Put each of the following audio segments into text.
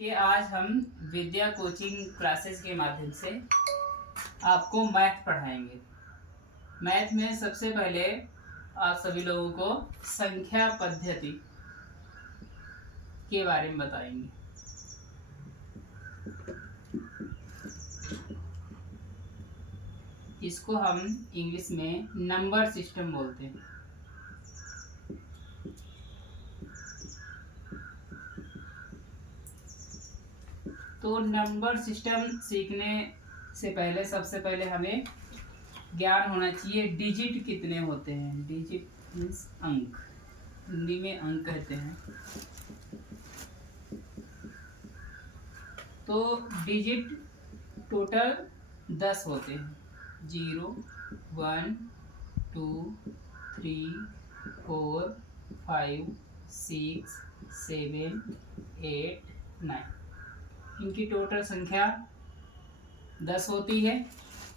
कि आज हम विद्या कोचिंग क्लासेस के माध्यम से आपको मैथ पढ़ाएंगे। मैथ में सबसे पहले आप सभी लोगों को संख्या पद्धति के बारे में बताएंगे। इसको हम इंग्लिश में नंबर सिस्टम बोलते हैं। तो नंबर सिस्टम सीखने से पहले सबसे पहले हमें ज्ञान होना चाहिए डिजिट कितने होते हैं। डिजिट मीन्स अंक, हिंदी में अंक कहते हैं। तो डिजिट टोटल 10 होते हैं। 0, 1, 2, 3, 4, 5, 6, 7, 8, 9, इनकी टोटल संख्या 10 होती है।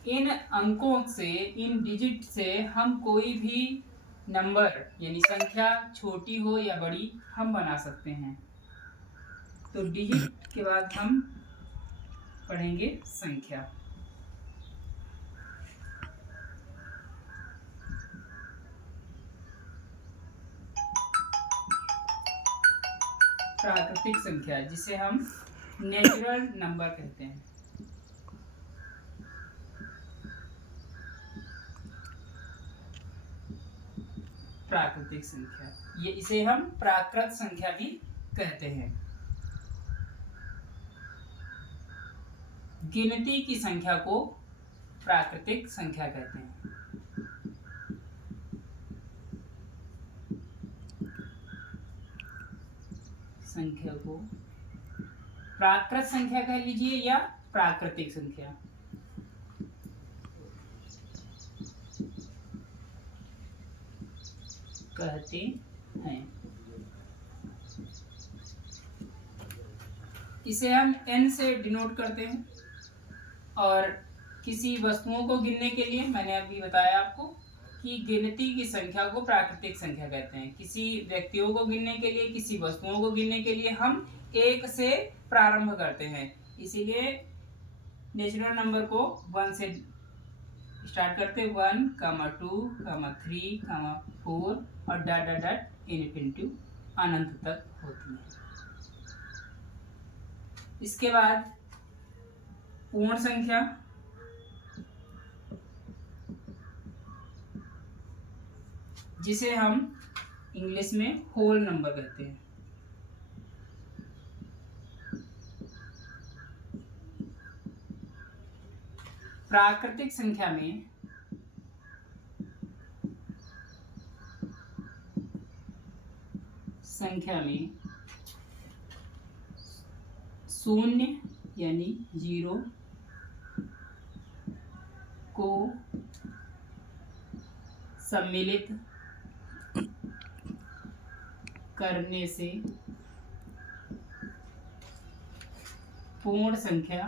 इन अंकों से, इन डिजिट से हम कोई भी नंबर यानी संख्या छोटी हो या बड़ी हम बना सकते हैं। तो डिजिट के बाद हम पढ़ेंगे संख्या। प्राकृतिक संख्या जिसे हम नेचुरल नंबर कहते हैं। प्राकृतिक संख्या, ये इसे हम प्राकृत संख्या भी कहते हैं। गिनती की संख्या को प्राकृतिक संख्या कहते हैं। संख्या को प्राकृत संख्या कह लीजिए या प्राकृतिक संख्या। कहते हैं। इसे हम n से डिनोट करते हैं। और किसी वस्तुओं को गिनने के लिए मैंने अभी बताया आपको कि गिनती की संख्या को प्राकृतिक संख्या कहते हैं। किसी व्यक्तियों को गिनने के लिए, किसी वस्तुओं को गिनने के लिए हम 1 से प्रारंभ करते हैं। इसीलिए नेचुरल नंबर को 1 से स्टार्ट करते 1, 2, 3, 4 और डॉट डॉट डॉट इन्फिनिटी अनंत तक होती है। इसके बाद पूर्ण संख्या, जिसे हम इंग्लिश में होल नंबर कहते हैं। प्राकृतिक संख्या में शून्य यानी 0 को सम्मिलित करने से पूर्ण संख्या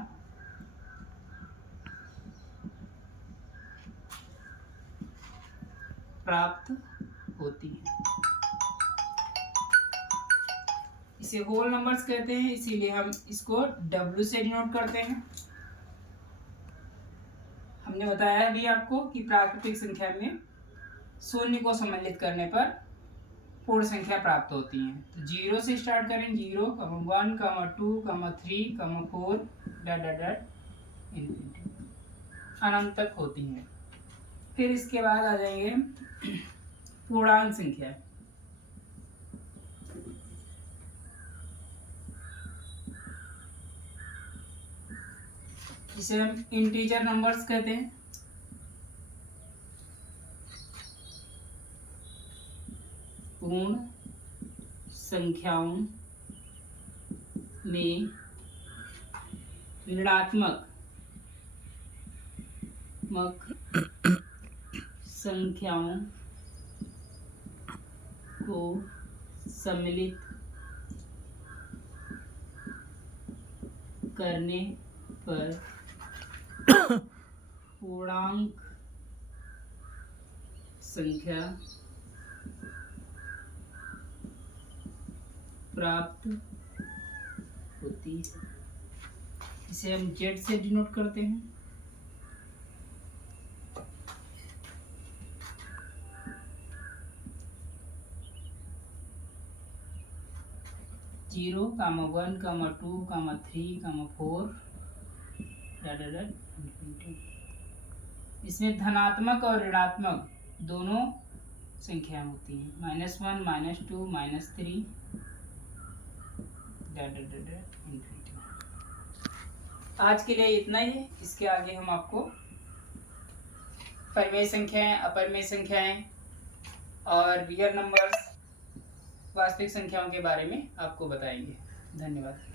प्राप्त होती है। इसे होल नंबर्स कहते हैं, इसीलिए हम इसको W से डिनोट करते हैं। हमने बताया अभी आपको कि प्राकृतिक संख्या में शून्य को सम्मिलित करने पर पूर्ण संख्या प्राप्त होती है। तो 0 से स्टार्ट करें, 0, 1, 2, 3, 4 डॉट डॉट डॉट इन्फिनिटी अनंत तक होती है। फिर इसके बाद आ जाएंगे पूर्णांक संख्या। जिसे हम इंटीजर नंबर्स कहते हैं। पूर्ण संख्याओं में ऋणात्मक संख्याओं को सम्मिलित करने पर पूर्णांक संख्या प्राप्त होती है। इसे हम जेड से डिनोट करते हैं। जीरो कामा 1 कामा 2 कामा 3 कामा 4 डॉट डॉट इन्फिनिटी। इसमें धनात्मक और ऋणात्मक दोनों संख्याएं होती हैं। -1 -2 -3 डॉट डॉट डॉट इन्फिनिटी। आज के लिए इतना ही है। इसके आगे हम आपको परिमेय संख्याएं, अपरिमेय संख्याएं और रियल नंबर्स, वास्तविक संख्याओं के बारे में आपको बताएंगे। धन्यवाद।